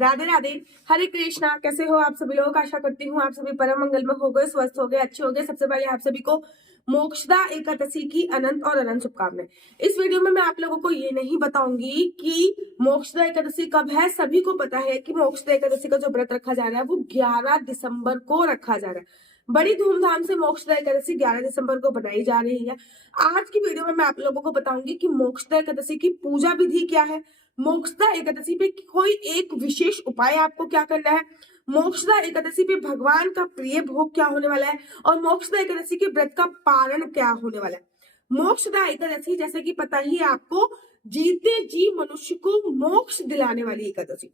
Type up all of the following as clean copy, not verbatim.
राधे राधे। हरे कृष्णा। कैसे हो आप सभी लोग? आशा करती हूँ आप सभी परम मंगल में हो गए, स्वस्थ हो गए, अच्छे हो गए। सबसे पहले आप सभी को मोक्षदा एकादशी की अनंत और अनंत शुभकामनाएं। इस वीडियो में मैं आप लोगों को ये नहीं बताऊंगी कि मोक्षदा एकादशी कब है। सभी को पता है कि मोक्षदा एकादशी का जो व्रत रखा जा रहा है वो 11 दिसंबर को रखा जा रहा है। बड़ी धूमधाम से मोक्षदा एकादशी 11 दिसंबर को बनाई जा रही है। आज की वीडियो में मैं आप लोगों को बताऊंगी कि मोक्षदा एकादशी की पूजा विधि क्या है, मोक्षदा एकादशी पे कोई एक विशेष उपाय आपको क्या करना है, मोक्षदा एकादशी पे भगवान का प्रिय भोग क्या होने वाला है और मोक्षदा एकादशी के व्रत का पारण क्या होने वाला है। मोक्षदा एकादशी जैसे कि पता ही है आपको, जीते जी मनुष्य को मोक्ष दिलाने वाली एकादशी।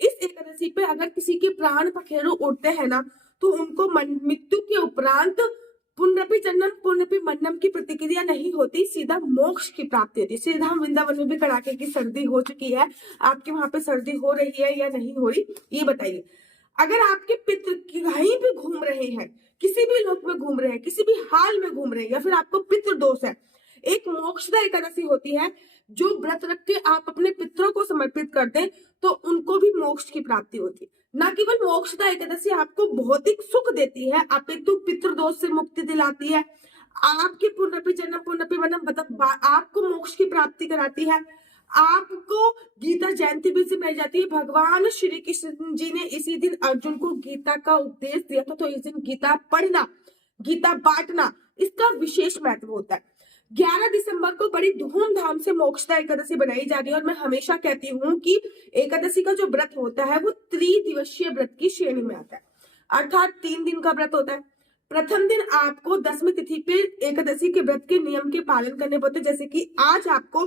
इस एकादशी पे अगर किसी के प्राण पखेरु उड़ते हैं ना, तो उनको मृत्यु के उपरांत पुनरपि जन्म पुनरपि मन्नम की प्रतिक्रिया नहीं होती, सीधा मोक्ष की प्राप्ति होती है। सीधा हम वृंदावन में भी कड़ाके की सर्दी हो चुकी है, आपके वहां पे सर्दी हो रही है या नहीं हो रही, ये बताइए। अगर आपके पितृ कहीं भी घूम रहे हैं, किसी भी लोक में घूम रहे हैं, किसी भी हाल में घूम रहे हैं, या फिर आपको पितृ दोष है, एक मोक्षदा एकादशी होती है जो व्रत रख के आप अपने पितरों को समर्पित कर दें तो उनको भी मोक्ष की प्राप्ति होती है। न केवल मोक्षदा एकादशी आपको भौतिक सुख देती है, आप एक तो पितृदोष से मुक्ति दिलाती है, आपके पुनरपि जन्म पुनरपि मन्नम मतलब आपको मोक्ष की प्राप्ति कराती है, आपको गीता जयंती भी से मिल जाती है। भगवान श्री कृष्ण जी ने इसी दिन अर्जुन को गीता का उपदेश दिया था, तो इस दिन गीता पढ़ना, गीता बांटना, इसका विशेष महत्व होता है। 11 दिसंबर को बड़ी धूमधाम से मोक्षदा एकादशी बनाई जा रही है और मैं हमेशा कहती हूँ कि एकादशी का जो व्रत होता है वो त्रिदिवसीय व्रत की श्रेणी में आता है, अर्थात 3 दिन का व्रत होता है। प्रथम दिन आपको दसवीं तिथि पे एकादशी के व्रत के नियम के पालन करने पड़ते हैं, जैसे कि आज आपको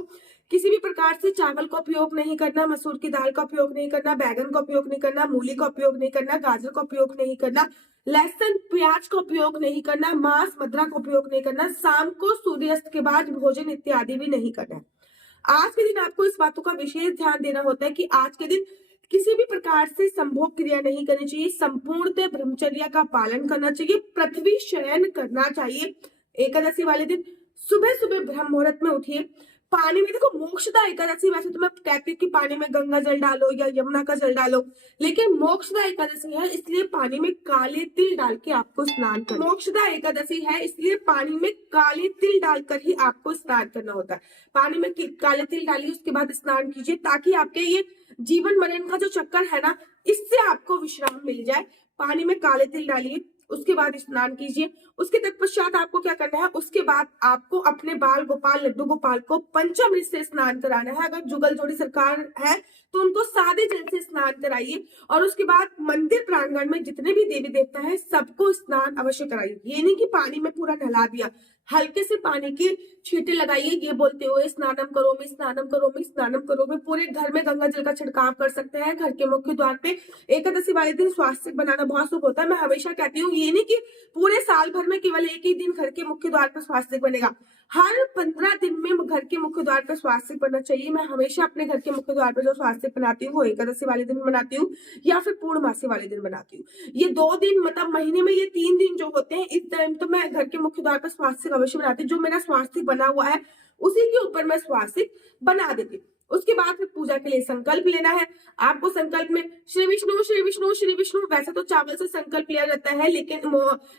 किसी भी प्रकार से चावल का उपयोग नहीं करना, मसूर की दाल का उपयोग नहीं करना, बैगन का उपयोग नहीं करना, मूली का उपयोग नहीं करना, गाजर का उपयोग नहीं करना, लहसुन प्याज का उपयोग नहीं करना, मांस मदिरा का उपयोग नहीं करना, शाम को सूर्यास्त के बाद भोजन इत्यादि भी नहीं करना। आज के दिन आपको इस बातों का विशेष ध्यान देना होता है कि आज के दिन किसी भी प्रकार से संभोग क्रिया नहीं करनी चाहिए, संपूर्णतः ब्रह्मचर्य का पालन करना चाहिए, पृथ्वी शयन करना चाहिए। एकादशी वाले दिन सुबह सुबह ब्रह्म मुहूर्त में उठिए, पानी में, देखो मोक्षदा एकादशी वैसे तो मैं कहती हूँ कि पानी में गंगा जल डालो या यमुना का जल डालो, लेकिन मोक्षदा एकादशी है इसलिए पानी में काले तिल डाल के आपको स्नान करना। मोक्षदा एकादशी है इसलिए पानी में काले तिल डालकर ही आपको स्नान करना होता है। पानी में काले तिल डालिए, उसके बाद स्नान कीजिए, ताकि आपके ये जीवन मरण का जो चक्कर है ना, इससे आपको विश्राम मिल जाए। पानी में काले तिल डालिए, उसके बाद स्नान कीजिए। उसके तत्पश्चात आपको क्या करना है, उसके बाद आपको अपने बाल गोपाल लड्डू गोपाल को पंचामृत से स्नान कराना है। अगर जुगल जोड़ी सरकार है तो उनको सादे जल से स्नान कराइए और उसके बाद मंदिर प्रांगण में जितने भी देवी देवता है सबको स्नान अवश्य कराइए। ये नहीं कि पानी में पूरा नहला दिया, हल्के से पानी के छींटे लगाइए, ये बोलते हुए स्नानम करोमि स्नानम करोमि स्नानम करोमि। पूरे घर में गंगा जल का छिड़काव कर सकते हैं। घर के मुख्य द्वार पे एकादशी वाले दिन स्वास्तिक बनाना बहुत शुभ होता है। मैं हमेशा कहती हूँ ये नहीं कि पूरे साल भर में केवल एक ही दिन घर के मुख्य द्वार पर स्वास्तिक बनेगा, हर 15 दिन में घर के मुख्य द्वार पर स्वास्तिक बनना चाहिए। मैं हमेशा अपने घर के मुख्य द्वार पर जो स्वास्तिक बनाती हूँ वो एकादशी वाले दिन बनाती हूँ या फिर पूर्णमासी वाले दिन बनाती हूँ। ये 2 दिन मतलब महीने में ये 3 दिन जो होते हैं, इस टाइम तो मैं घर के मुख्य द्वार पर स्वास्तिक अवश्य बनाती हूँ। जो मेरा स्वास्तिक बना हुआ है उसी के ऊपर मैं स्वास्तिक बना देती हूँ। उसके बाद फिर पूजा के लिए संकल्प लेना है। आपको संकल्प में श्री विष्णु श्री विष्णु श्री विष्णु, वैसे तो चावल से संकल्प लिया जाता है,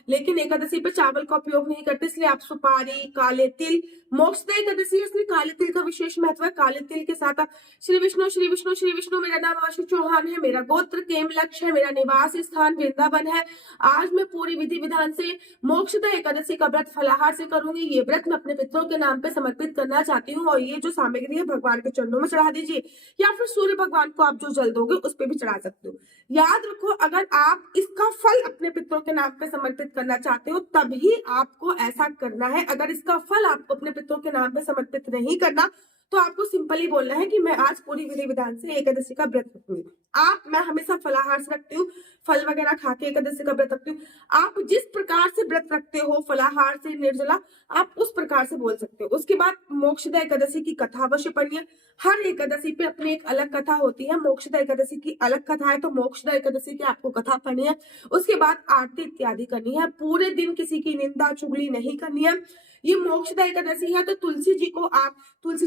लेकिन एकादशी पे चावल का उपयोग नहीं करते, इसलिए आप सुपारी, काले तिल, मोक्षदा एकादशी है इसलिए काले तिल का विशेष महत्व है। काले तिल के साथ आप श्री विष्णु श्री विष्णु श्री विष्णु, मेरा नाम आशु चौहान है, मेरा गोत्र केमलक्ष है, मेरा निवास स्थान वृंदावन है। आज मैं पूरी विधि विधान से मोक्षदा एकादशी का व्रत फलाहार से करूंगी। ये व्रत मैं अपने पितरों के नाम पे समर्पित करना चाहती हूँ और ये जो सामग्री है भगवान के चरणों में चढ़ा दीजिए या फिर सूर्य भगवान को आप जो जल दोगे उस पे भी चढ़ा सकते हो। याद रखो, अगर आप इसका फल अपने पितरों के नाम पे समर्पित करना चाहते हो तभी आपको ऐसा करना है। अगर इसका फल आपको अपने पितरों के नाम पे समर्पित नहीं करना तो आपको सिंपली बोलना है कि मैं आज पूरी विधि विधान से एकादशी का व्रत रखूंगी। मैं हमेशा फलाहार से रखती हूँ, फल वगैरह खा के एकादशी का व्रत रखती हूँ। आप जिस प्रकार से व्रत रखते हो फलाहार से निर्जला, आप उस प्रकार से बोल सकते हो। उसके बाद मोक्षदा एकादशी की कथा अवश्य पढ़िए। हर एकादशी पे अपनी एक अलग कथा होती है। मोक्षदा एकादशी की अलग कथा है तो मोक्षदा एकादशी की आपको कथा पढ़नी है। उसके बाद आरती इत्यादि करनी है। पूरे दिन किसी की निंदा चुगली नहीं करनी है। ये मोक्षदा एकादशी है तो तुलसी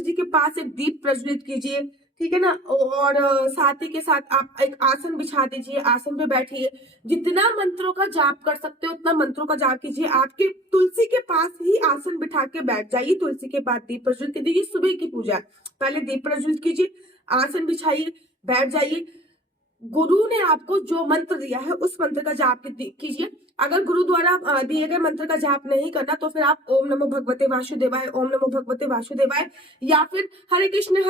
जी के पास एक दीप प्रज्वलित कीजिए, ठीक है ना। और साथ ही के साथ आप एक आसन बिछा दीजिए, आसन पे बैठिए, जितना मंत्रों का जाप कर सकते हो उतना मंत्रों का जाप कीजिए। आपके तुलसी के पास ही आसन बिठा के बैठ जाइए, तुलसी के पास दीप प्रज्वलित कीजिए। सुबह की पूजा पहले दीप प्रज्वलित कीजिए, आसन बिछाइए, बैठ जाइए। गुरु ने आपको जो मंत्र दिया है उस मंत्र का जाप कीजिए। अगर गुरु द्वारा दिए गए मंत्र का जाप नहीं करना तो फिर आप ओम नमो भगवते वासुदेवाय, ओम नमो भगवते वासुदेवाय, या फिर हरे कृष्ण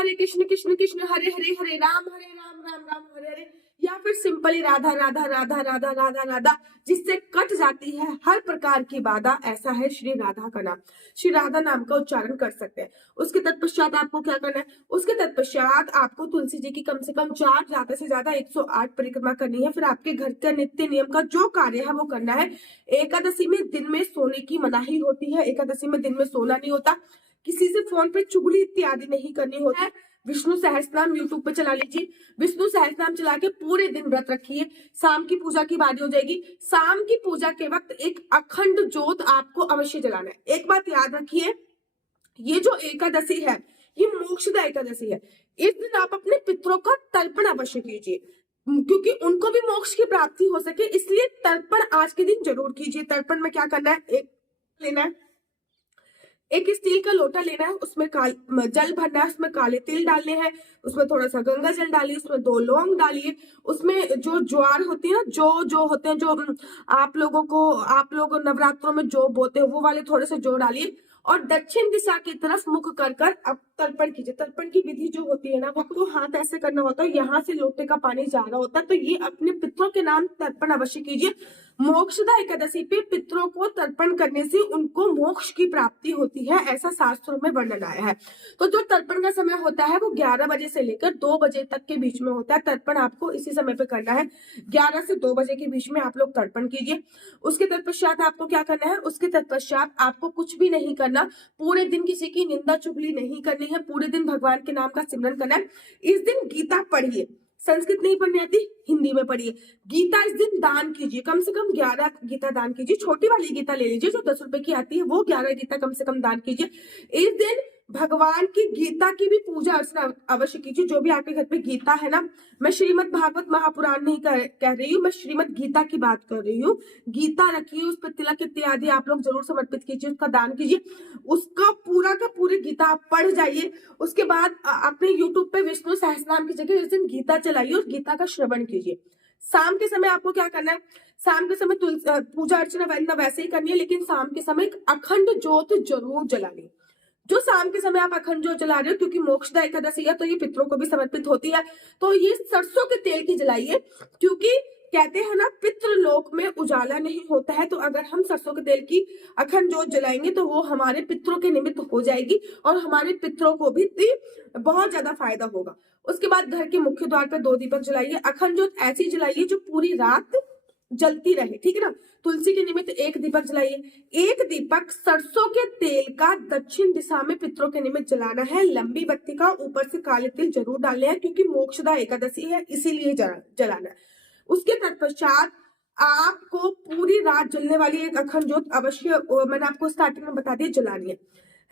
कृष्ण कृष्ण हरे हरे, हरे राम राम राम हरे हरे, या फिर सिंपली राधा राधा राधा राधा राधा राधा, जिससे कट जाती है हर प्रकार की बाधा। ऐसा है श्री राधा का नाम, श्री राधा नाम का उच्चारण कर सकते हैं। उसके तत्पश्चात आपको क्या करना है, उसके तत्पश्चात आपको तुलसी जी की कम से कम 4, ज्यादा से ज्यादा 108 परिक्रमा करनी है। फिर आपके घर का नित्य नियम का जो कार्य है वो करना है। एकादशी में दिन में सोने की मनाही होती है, एकादशी में दिन में सोना नहीं होता। किसी से फोन पे चुगली इत्यादि नहीं करनी होता है। विष्णु सहस्त्रनाम यूट्यूब पे चला लीजिए, विष्णु सहस्त्रनाम चला के पूरे दिन व्रत रखिए। शाम की पूजा की बारी हो जाएगी, शाम की पूजा के वक्त एक अखंड ज्योत आपको अवश्य जलाना है। एक बात याद रखिए, ये जो एकादशी है ये मोक्षदा एकादशी है। इस दिन आप अपने पितरों का तर्पण अवश्य कीजिए, क्योंकि उनको भी मोक्ष की प्राप्ति हो सके, इसलिए तर्पण आज के दिन जरूर कीजिए। तर्पण में क्या करना है, एक लेना है, एक स्टील का लोटा लेना है, उसमें जल भरना है, उसमें काले तिल डालने हैं, उसमें थोड़ा सा गंगा जल डालिए, उसमें 2 लौंग डालिए, उसमें जो ज्वार होती है ना, जो होते हैं, जो आप लोग नवरात्रों में जो बोते हैं वो वाले थोड़े से जो डालिए, और दक्षिण दिशा की तरफ मुख कर अब तर्पण कीजिए। तर्पण की विधि जो होती है ना, वो आपको हाथ ऐसे करना होता है, यहाँ से लोटे का पानी जा रहा होता है, तो ये अपने पितरों के नाम तर्पण अवश्य कीजिए। मोक्षदा एकादशी पे पितरों को तर्पण करने से उनको मोक्ष की प्राप्ति होती है, ऐसा शास्त्रों में वर्णन आया है। तो जो तर्पण का समय होता है वो 11 बजे से लेकर 2 बजे तक के बीच में होता है। तर्पण आपको इसी समय पे करना है, 11 से 2 बजे के बीच में आप लोग तर्पण कीजिए। उसके तत्पश्चात आपको क्या करना है, उसके तत्पश्चात आपको कुछ भी नहीं करना, पूरे दिन किसी की निंदा चुगली नहीं करनी है, पूरे दिन भगवान के नाम का सिमरन करना है। इस दिन गीता पढ़िए, संस्कृत नहीं पढ़नी आती हिंदी में पढ़िए। गीता इस दिन दान कीजिए, कम से कम 11 गीता दान कीजिए। छोटी वाली गीता ले लीजिए जो 10 रुपए की आती है, वो 11 गीता कम से कम दान कीजिए। इस दिन भगवान की गीता की भी पूजा अर्चना अवश्य कीजिए। जो भी आपके घर पे गीता है ना, मैं श्रीमद् भागवत महापुराण नहीं कह रही हूँ, मैं श्रीमद् गीता की बात कर रही हूँ। गीता रखिए, उस पर तिलक इत्यादि आप लोग जरूर समर्पित कीजिए, उसका दान कीजिए। उसका पूरा का पूरी गीता आप पढ़ जाइए। उसके बाद अपने यूट्यूब पे विष्णु सहस्त्रनाम की जगह इस दिन गीता चलाइए और गीता का श्रवण कीजिए। शाम के समय आपको क्या करना है, शाम के समय पूजा अर्चना वंदना वैसे ही करनी है, लेकिन शाम के समय अखंड ज्योत जरूर जलानी। जो शाम के समय आप अखंड ज्योत जला रहे हो, क्योंकि मोक्षदा एकादशी है तो ये पितरों को भी समर्पित होती है, तो ये सरसों के तेल की जलाइए। क्योंकि कहते हैं ना, पितृलोक में उजाला नहीं होता है, तो अगर हम सरसों के तेल की अखंड ज्योत जलाएंगे तो वो हमारे पितरों के निमित्त हो जाएगी और हमारे पितरों को भी बहुत ज्यादा फायदा होगा। उसके बाद घर के मुख्य द्वार पर 2 दीपक जलाइए। अखंड ज्योत ऐसी जलाइए जो पूरी रात जलती रहे, ठीक है ना। तुलसी के निमित्त 1 दीपक जलाइए। 1 दीपक सरसों के तेल का दक्षिण दिशा में पितरों के निमित्त जलाना है। लंबी बत्ती का ऊपर से काले तिल जरूर डालने हैं, क्योंकि मोक्षदा एकादशी है इसीलिए जलाना है। उसके तत्पश्चात आपको पूरी रात जलने वाली एक अखंड ज्योत अवश्य, मैंने आपको स्टार्टिंग में बता दिया, जलानी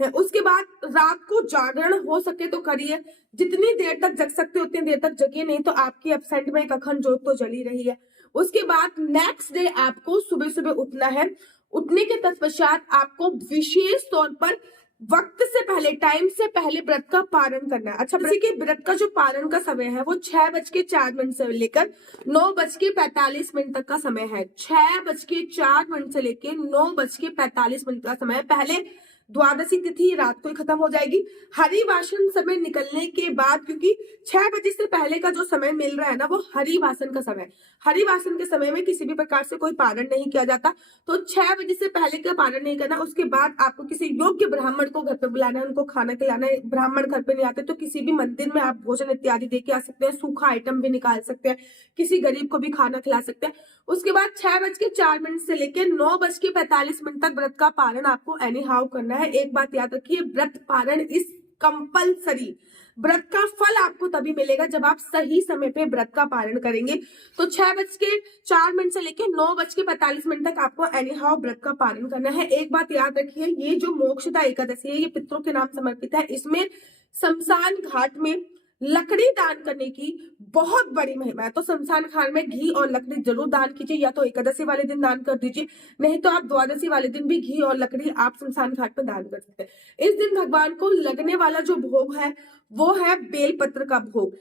है। उसके बाद रात को जागरण हो सके तो करिए, जितनी देर तक जग सकते उतनी देर तक जगिए, नहीं तो आपकी एब्सेंट में एक अखंड ज्योत तो जली रही है। उसके बाद नेक्स्ट डे आपको सुबह सुबह उठना है। उठने के तत्पश्चात आपको विशेष तौर पर वक्त से पहले, टाइम से पहले व्रत का पारण करना है। अच्छा, किसी के व्रत का जो पारण का समय है वो 6:04 से लेकर 9:45 तक का समय है। 6:04 से लेकर 9:45 का समय है। पहले द्वादशी तिथि रात को ही खत्म हो जाएगी। हरिवासन समय निकलने के बाद, क्योंकि 6 बजे से पहले का जो समय मिल रहा है ना, वो हरिवासन का समय। हरिवासन के समय में किसी भी प्रकार से कोई पारण नहीं किया जाता, तो 6 बजे से पहले का पारण नहीं करना। उसके बाद आपको किसी योग्य ब्राह्मण को घर पे बुलाना है, उनको खाना खिलाना है। ब्राह्मण घर पे नहीं आते तो किसी भी मंदिर में आप भोजन इत्यादि दे के आ सकते हैं, सूखा आइटम भी निकाल सकते हैं, किसी गरीब को भी खाना खिला सकते हैं। उसके बाद 6:04 से लेकर 9:45 तक व्रत का पारण आपको एनी हाउ करना है। एक बात याद रखिए, व्रत पारण इस कंपलसरी। व्रत का फल आपको तभी मिलेगा जब आप सही समय पे व्रत का पारण करेंगे। तो 6:04 से लेकर 9:45 तक आपको एनी हाउ व्रत का पालन करना है। एक बात याद रखिए, ये जो मोक्षदा एकादशी है ये पितरों के नाम समर्पित है। इसमें शमशान घाट में लकड़ी दान करने की बहुत बड़ी महिमा है। तो शमशान घाट में घी और लकड़ी जरूर दान कीजिए, या तो एकादशी वाले दिन दान कर दीजिए, नहीं तो आप द्वादशी वाले दिन भी घी और लकड़ी आप शमशान घाट पर दान कर सकते हैं। इस दिन भगवान को लगने वाला जो भोग है वो है बेल पत्र का भोग।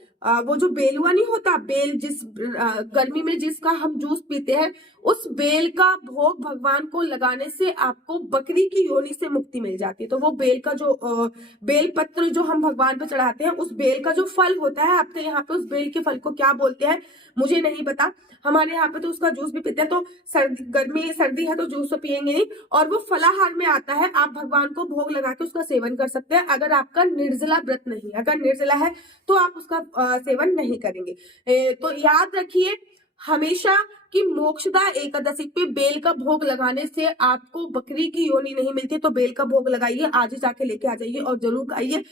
वो जो बेलुआ नहीं होता, बेल जिस गर्मी में जिसका हम जूस पीते हैं, उस बेल का भोग भगवान को लगाने से आपको बकरी की योनि से मुक्ति मिल जाती है। तो वो बेल का जो बेल पत्र जो हम भगवान पे चढ़ाते हैं, उस बेल का जो फल होता है, आपके यहाँ पे उस बेल के फल को क्या बोलते हैं मुझे नहीं पता, हमारे यहाँ पे तो उसका जूस भी पीते हैं। तो गर्मी सर्दी है तो जूस तो पियेंगे नहीं, और वो फलाहार में आता है। आप भगवान को भोग लगा के उसका सेवन कर सकते हैं। अगर आपका निर्जला व्रत नहीं है, अगर निर्जला है तो आप उसका सेवन नहीं करेंगे। तो याद रखिए हमेशा कि मोक्षदा एकादशी पे बेल का भोग लगाने से आपको बकरी की योनि नहीं मिलती। तो बेल का भोग लगाइए, आज ही जाके लेके आ जाइए और जरूर खाइए।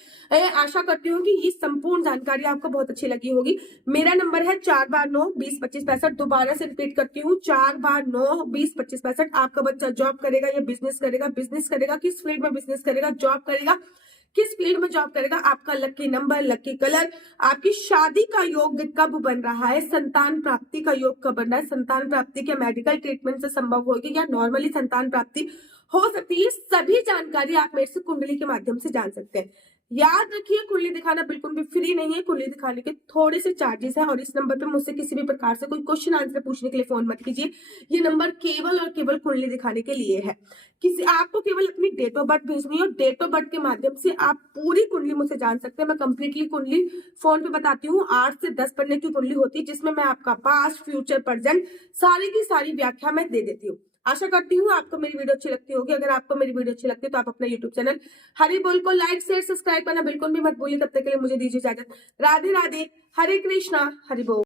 आशा करती हूँ कि ये संपूर्ण जानकारी आपको बहुत अच्छी लगी होगी। मेरा नंबर है 4/9/20-25-65। दोबारा से रिपीट करती हूँ, 4/9/20-25-65। आपका बच्चा जॉब करेगा या बिजनेस करेगा, बिजनेस करेगा किस फील्ड में बिजनेस करेगा, जॉब करेगा किस फील्ड में जॉब करेगा, आपका लकी नंबर, लकी कलर, आपकी शादी का योग कब बन रहा है, संतान प्राप्ति का योग कब बन रहा है, संतान प्राप्ति के मेडिकल ट्रीटमेंट से संभव होगी या नॉर्मली संतान प्राप्ति हो सकती है, सभी जानकारी आप मेरे से कुंडली के माध्यम से जान सकते हैं। याद रखिए कुंडली दिखाना बिल्कुल भी फ्री नहीं है, कुंडली दिखाने के थोड़े से चार्जेस हैं। और इस नंबर पे मुझसे किसी भी प्रकार से कोई क्वेश्चन आंसर पूछने के लिए फोन मत कीजिए। ये नंबर केवल और केवल कुंडली दिखाने के लिए है। किसी आपको केवल अपनी डेट ऑफ बर्थ भेजनी है, और डेट ऑफ बर्थ के माध्यम से आप पूरी कुंडली मुझसे जान सकते हैं। मैं कंप्लीटली कुंडली फोन पे बताती हूँ। 8 से 10 पन्ने की कुंडली होती है, जिसमें मैं आपका पास्ट फ्यूचर प्रेजेंट सारी की सारी व्याख्या मैं दे देती हूँ। आशा करती हूँ आपको मेरी वीडियो अच्छी लगती होगी। अगर आपको मेरी वीडियो अच्छी लगती है तो आप अपना यूट्यूब चैनल हरि बोल को लाइक शेयर सब्सक्राइब करना बिल्कुल भी मत भूलिए। तब तक के लिए मुझे दीजिए इजाजत। राधे राधे, हरे कृष्णा, हरि बोल।